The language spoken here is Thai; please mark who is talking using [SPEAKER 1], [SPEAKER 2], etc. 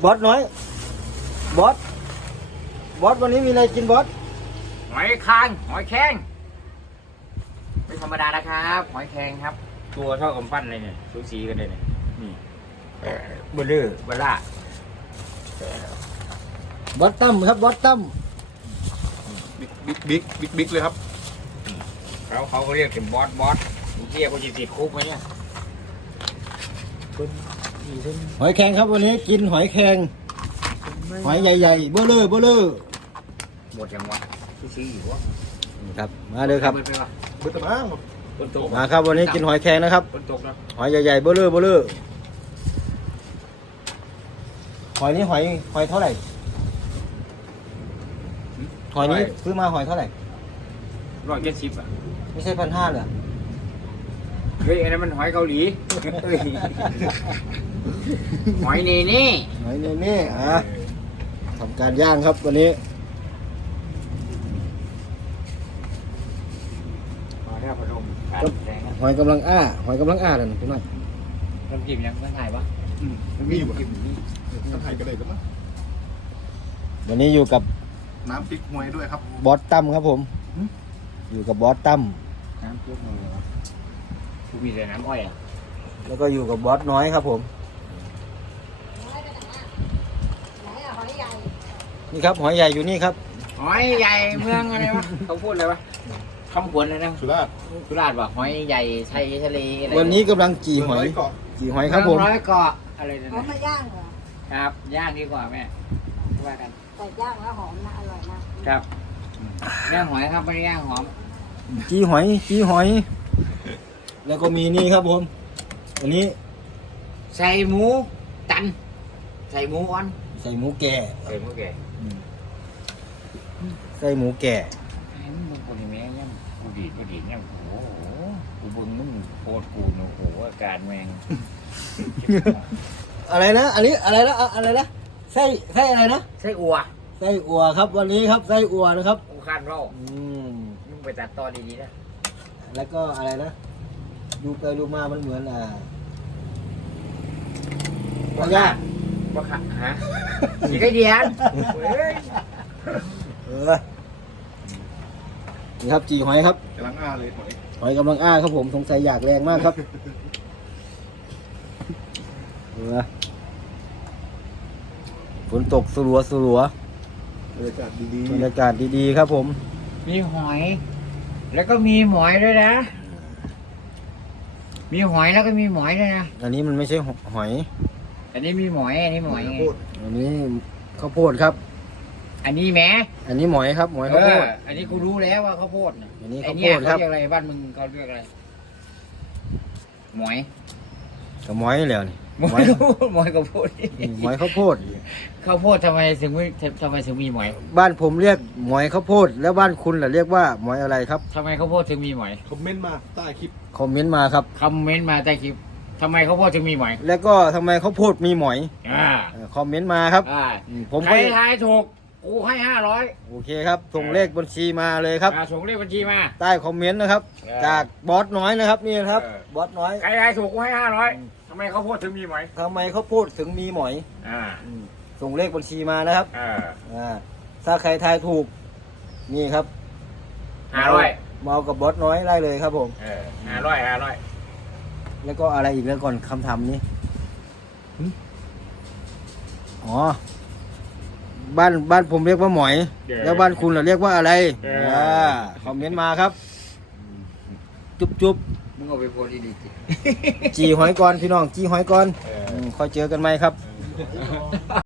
[SPEAKER 1] บอสน้อยบอสวันนี้มีอะไรกินบอส
[SPEAKER 2] หอยคางหอยแครงไม่ธรรมดานะครับหอยแครงครับ ตัวเท่ากำปั้นเลยเนี่ยสูสีกันเลยเนี่ยนี่เบลเลอร์เบล่า
[SPEAKER 1] บอสตั้มครับบอสตั้ม
[SPEAKER 3] บิ๊กเลยครับ
[SPEAKER 2] เขาก็เรียกเป็นบอสเที่ยกูจะติดคุกไหมเนี่ย
[SPEAKER 1] หอยแครงครับวันนี้กินหอยแครงหอยใหญ่ๆเบ้อเร่อ
[SPEAKER 2] หมดยังวะสูสีอยู่วะ
[SPEAKER 1] ครับมาเลยครับ
[SPEAKER 2] เบิดไปวะ
[SPEAKER 3] เบิร์ตมา
[SPEAKER 2] ฝนตก
[SPEAKER 1] มาครับวันนี้กินหอยแครงนะครับ
[SPEAKER 2] ฝนตกนะ
[SPEAKER 1] หอยใหญ่ๆเบ้อเร่อหอยนี้หอยเท่าไหร่หอยนี้ซื้อมาหอยเท่าไหร่
[SPEAKER 2] 170อ่ะ
[SPEAKER 1] ไม่ใช่1,500เหรอ
[SPEAKER 2] เฮ้ยอันนั้นมันหอยเกาหลีเฮ้ยหอยเนเน่
[SPEAKER 1] หอยนี่ทำการย่างครับวันนี้
[SPEAKER 2] หอยแค่พนมการแดงนะ
[SPEAKER 1] หอยกำลังอ้าเลยนะพี่น้อย
[SPEAKER 2] น้ำจิ้มยังไม่ถ่ายวะ
[SPEAKER 3] มีอยู่กินน้ำไทยกันเลยก็มั้ง
[SPEAKER 1] วันนี้อยู่กับ
[SPEAKER 3] น้ำพริกมวยด้วยครับ
[SPEAKER 1] บอสตั้มครับผม อยู่กับบอสตั้ม
[SPEAKER 2] น้ำซุปมือวะกูมีแต่น้ำอ้อยอ่ะ
[SPEAKER 1] แล้วก็อยู่กับบอสน้อยครับผมนี่ครับหอยใหญ่อยู่นี่ครับ
[SPEAKER 2] หอยใหญ่เมืองอะไรวะเขาพูดอะไรวะคำขวัญอะไรนะ
[SPEAKER 3] สุราษฎร์
[SPEAKER 2] สุราษฎร์บอกหอยใหญ่ไทยทะเลอะไร
[SPEAKER 1] วันนี้กำลังจีหอย
[SPEAKER 3] เกาะ
[SPEAKER 1] จีหอยครับผม
[SPEAKER 2] ร้อยเกาะอะไรนั่น
[SPEAKER 4] เขา
[SPEAKER 2] นะ
[SPEAKER 4] มาย่างเหรอ
[SPEAKER 2] ครับย่างดีกว่าแม่ว่ากัน
[SPEAKER 4] แต่ย่างแล้วหอมนะอร่อยนะครับ
[SPEAKER 2] ย่างหอยครับไม่ได้ย่างหอม
[SPEAKER 1] จีหอย แล้วก็มีนี่ครับผมวันนี้
[SPEAKER 2] ใส่หมูตันใส่หมูอ่อน
[SPEAKER 1] ใส่หมูแก่
[SPEAKER 2] ใส่หมูแก่
[SPEAKER 1] ใส่หมูแก่
[SPEAKER 2] มึงคนนี้แม่ยังกูดีเนี่ยโอ้โหกูเบิ่งมึงโคตรกูโอ้โหอาการแมง
[SPEAKER 1] อะไรนะอันนี้อะไรนะอะไรนะไส้อะไรนะ
[SPEAKER 2] ไส้อัว
[SPEAKER 1] ไส้อั่วครับวันนี้ครับไส้อั่วนะครับ
[SPEAKER 2] กูคาดเรา มึงไปตัดต่อดีๆนะ
[SPEAKER 1] แล้วก็อะไรนะดูไปดูมามันเหมือนปลาย่าง
[SPEAKER 2] ว่าค่ะฮะสีไก่เดียนเฮ้ย
[SPEAKER 1] นี่ครับจีหอยครับ
[SPEAKER 3] กำลังอ้าเลยหอย
[SPEAKER 1] หอยกำลังอ้าครับผมสงสัยอยากแรงมากครับฝนตกสลัว
[SPEAKER 3] บรรยากาศดี
[SPEAKER 1] บรรยากาศดีๆครับผม
[SPEAKER 2] มีหอย แล้วก็มีหมอยด้วยนะ มีหอยแล้วก็มีหมอยด้วยนะ
[SPEAKER 1] อันนี้มันไม่ใช่หอย
[SPEAKER 2] อันนี้มีหมอย อันนี้หมอยไง
[SPEAKER 3] พูด
[SPEAKER 1] อันนี้ข้าวโพดครับ
[SPEAKER 2] อันนี้แหม
[SPEAKER 1] อันนี้หมอยครับหมอยข้าวโพด
[SPEAKER 2] อันนี้กูรู้แล้วว่าข้าวโพดน่ะ
[SPEAKER 1] อันนี้
[SPEAKER 2] ไอ้
[SPEAKER 1] ข้าวโพ
[SPEAKER 2] เนี่ย
[SPEAKER 1] ดครับ
[SPEAKER 2] เขาเรียกอะไรบ้านมึงเขาเรียกอะไร หมอย
[SPEAKER 1] กับหมอยแล้วนี่
[SPEAKER 2] หมอยหมอยข้าวโพด
[SPEAKER 1] หมอยข้าวโพด
[SPEAKER 2] ข้าวโพดทำไมถึงมีหมอย
[SPEAKER 1] บ้านผมเรียกหมอยข้าวโพดแล้วบ้านคุณล่ะเรียกว่าหมอยอะไรครับ
[SPEAKER 2] ทำไมข้าวโพดถึงมีหมอย
[SPEAKER 3] คอมเมนต์มาใต้คลิป
[SPEAKER 1] คอมเมนต์มาครับ
[SPEAKER 2] คอมเมนต์มาใต้คลิปทำไมข้าวโพดถึงมีหมอย
[SPEAKER 1] แล้วก็ทำไมข้าวโพดมีหมอย
[SPEAKER 2] อ่า
[SPEAKER 1] คอมเมนต์มาครับ
[SPEAKER 2] อ่า
[SPEAKER 1] ผม
[SPEAKER 2] ใคร
[SPEAKER 1] ก็
[SPEAKER 2] ทายถูกกูให้500
[SPEAKER 1] โอเคครับส่งเลขบัญชีมาเลยครับ
[SPEAKER 2] ส่งเลขบัญชีมา
[SPEAKER 1] ใต้คอมเมนต์นะครับ จากบอสน้อยนะครับนี่นะครับ บอสน้อย
[SPEAKER 2] ใครทายถูกกูให้500ทำไมข้าวโพดถึงมีหมอย
[SPEAKER 1] ทำไมข้าวโพดถึงมีหมอย
[SPEAKER 2] อ่า
[SPEAKER 1] ส่งเลขบัญชีมานะครับ
[SPEAKER 2] อ่า
[SPEAKER 1] ถ้าใครทายถูกนี่ครับ
[SPEAKER 2] 500
[SPEAKER 1] มาเอากับบอสน้อยได้เลยครับผม
[SPEAKER 2] 500
[SPEAKER 1] แล้วก็อะไรอีกแล้วก่อนคำถามนี้อ๋อบ้านผมเรียกว่าหมอย แล้วบ้านคุณล่ะเรียกว่าอะไรคอมเมนต์มาครับ จุ๊บ
[SPEAKER 2] มึงเอาไปโพสดีๆ
[SPEAKER 1] จีหอยก่อนพี่น้องจีหอยก่อนค่อยเจอกันไหมครับ